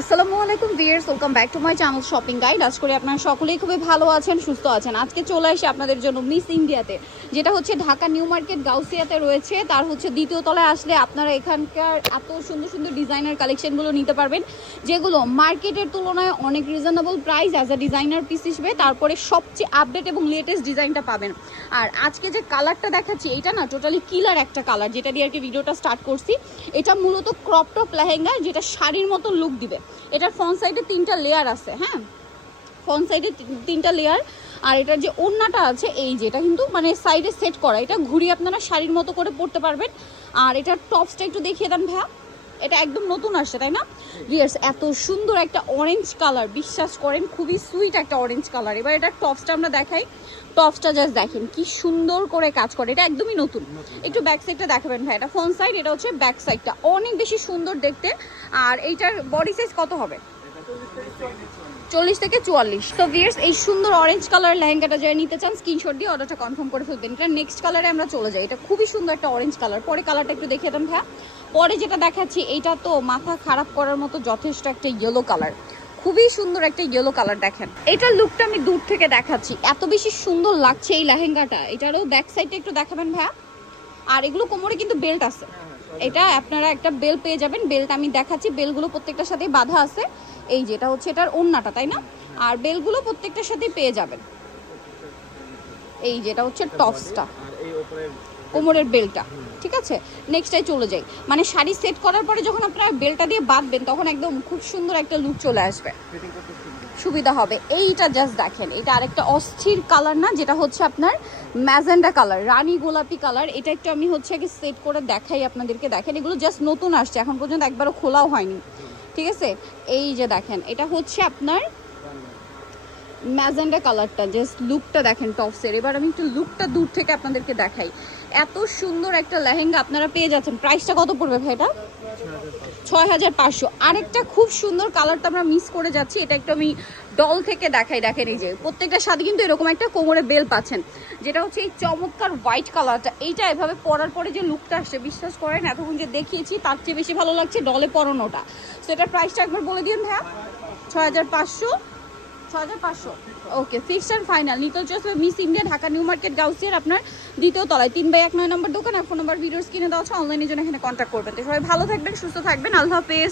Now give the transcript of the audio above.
আসসালামু আলাইকুম viewers, welcome back to my channel shopping guide. আজ করে আপনারা সকলেই খুবই ভালো আছেন, সুস্থ আছেন। আজকে চলে আসি আপনাদের জন্য মিস ইন্ডিয়াতে, যেটা হচ্ছে ঢাকা নিউ মার্কেট গাউসিয়াতে রয়েছে। তার হচ্ছে দ্বিতীয় তলায় আসলে আপনারা এখানকার এত সুন্দর সুন্দর ডিজাইনার কালেকশনগুলো নিতে পারবেন, যেগুলো মার্কেটের তুলনায় অনেক reasonable price as a designer piece হিসেবে। তারপরে সবচেয়ে আপডেট এবং লেটেস্ট ডিজাইনটা পাবেন। আর আজকে যে কালারটা দেখাচ্ছি, এটা না টোটালি কিলার একটা কালার, যেটা দিয়ে আর কি ভিডিওটা স্টার্ট করছি। এটা মূলত ক্রপ টপ লেহেঙ্গা, যেটা শাড়ির মতো লুক দিবে। এটার ফ্রন্ট সাইডে 3টা লেয়ার আছে, হ্যাঁ, ফ্রন্ট সাইডে 3টা লেয়ার। আর এটার যে ওড়নাটা আছে, এই যে এটা কিন্তু মানে সাইডে সেট করা, এটা ঘুরিয়ে আপনারা শাড়ির মতো করে পরতে পারবেন। আর এটার টপসটা একটু দেখিয়ে দেন ভাইয়া। এটা একদম নতুন আসছে, তাই না ভিউয়ার্স? এত সুন্দর একটা অরেঞ্জ কালার, বিশ্বাস করেন খুবই সুইট একটা অরেঞ্জ কালার। এবার এটার টপসটা আমরা দেখাই। টপসটা জাস্ট দেখেন কি সুন্দর করে কাজ করে, এটা একদমই নতুন। একটু ব্যাক সাইডটা দেখাবেন ভাই। এটা ফ্রন্ট সাইড, এটা হচ্ছে ব্যাক সাইডটা, অনেক বেশি সুন্দর দেখতে। আর এইটার বডি সাইজ কত হবে? 40 থেকে 44। তো ভিউয়ার্স, এই সুন্দর অরেঞ্জ কালার লেহেঙ্গাটা যারা নিতে চান স্ক্রিনশট দিয়ে অর্ডারটা কনফার্ম করে ফেলবেন। এটা নেক্সট কালারে আমরা চলে যাই। এটা খুবই সুন্দর একটা অরেঞ্জ কালার। পরে কালারটা একটু দেখিয়ে দেন ভাইয়া। পরে যেটা দেখাচ্ছি, এইটা তো মাথা খারাপ করার মতো যথেষ্ট একটা ইয়েলো কালার, খুবই সুন্দর একটা ইয়েলো কালার। দেখেন এটার লুকটা আমি দূর থেকে দেখাচ্ছি, এত বেশি সুন্দর লাগছে এই লেহেঙ্গাটা। এটারও ব্যাক সাইডটা একটু দেখাবেন ভাইয়া। আর এগুলো কোমরে কিন্তু বেল্ট আছে, এটা আপনারা একটা বেল পেয়ে যাবেন। বেল্ট আমি দেখাচ্ছি, বেলগুলো প্রত্যেকটার সাথেই বাঁধা আছে। এই যেটা হচ্ছে এটার ওড়নাটা, তাই না? আর বেলগুলো প্রত্যেকটার সাথেই পেয়ে যাবেন। এই যেটা হচ্ছে টপসটা, কোমরের বেলটা, ঠিক আছে। নেক্সটটাই চলে যাই। মানে শাড়ি সেট করার পরে যখন আপনারা বেলটা দিয়ে বাঁধবেন, তখন একদম খুব সুন্দর একটা লুক চলে আসবে, সুবিধা হবে। এইটা জাস্ট দেখেন, এটা আরেকটা অস্থির কালার না, যেটা হচ্ছে আপনার ম্যাজেন্ডা কালার, রানী গোলাপি কালার। এটা একটু আমি হচ্ছে আগে সেট করে দেখাই আপনাদেরকে। দেখেন এগুলো জাস্ট নতুন আসছে, এখন পর্যন্ত একবারও খোলাও হয়নি, ঠিক আছে। এই যে দেখেন, এটা হচ্ছে আপনার ম্যাজেন্ডা কালারটা, জাস্ট লুকটা দেখেন টপসের। এবার আমি একটু লুকটা দূর থেকে আপনাদেরকে দেখাই। এত সুন্দর একটা লেহেঙ্গা আপনারা পেয়ে যাচ্ছেন। প্রাইসটা কত পড়বে ভাই? এটা 6500। আরেকটা খুব সুন্দর কালারটা আমরা মিস করে যাচ্ছি, এটা একটু আমি ডল থেকে দেখাই। দেখেন এই যে প্রত্যেকটার সাথে কিন্তু এরকম একটা কোমরে বেল পাচ্ছেন, যেটা হচ্ছে এই চমৎকার হোয়াইট কালারটা। এইটা এভাবে পরার পরে যে লুকটা আসছে, বিশ্বাস করেন এতক্ষণ যে দেখিয়েছি তার চেয়ে বেশি ভালো লাগছে ডলে পরানোটা। তো এটার প্রাইসটা একবার বলে দিন ভাইয়া। 6500। 6500, ওকে, ফিক্সড অ্যান্ড ফাইনাল। নিতে হচ্ছে Miss India, Dhaka new market গাউসিয়ার আপনার দ্বিতীয় তলায় 3/1 নম্বর দোকান। আর ফোন নাম্বার ভিডিওর স্ক্রিনে দেওয়া আছে, অনলাইনের জন্য এখানে কন্ট্যাক্ট করবেন। তো সবাই ভালো থাকবেন, সুস্থ থাকবেন, আল্লাহ হাফেজ।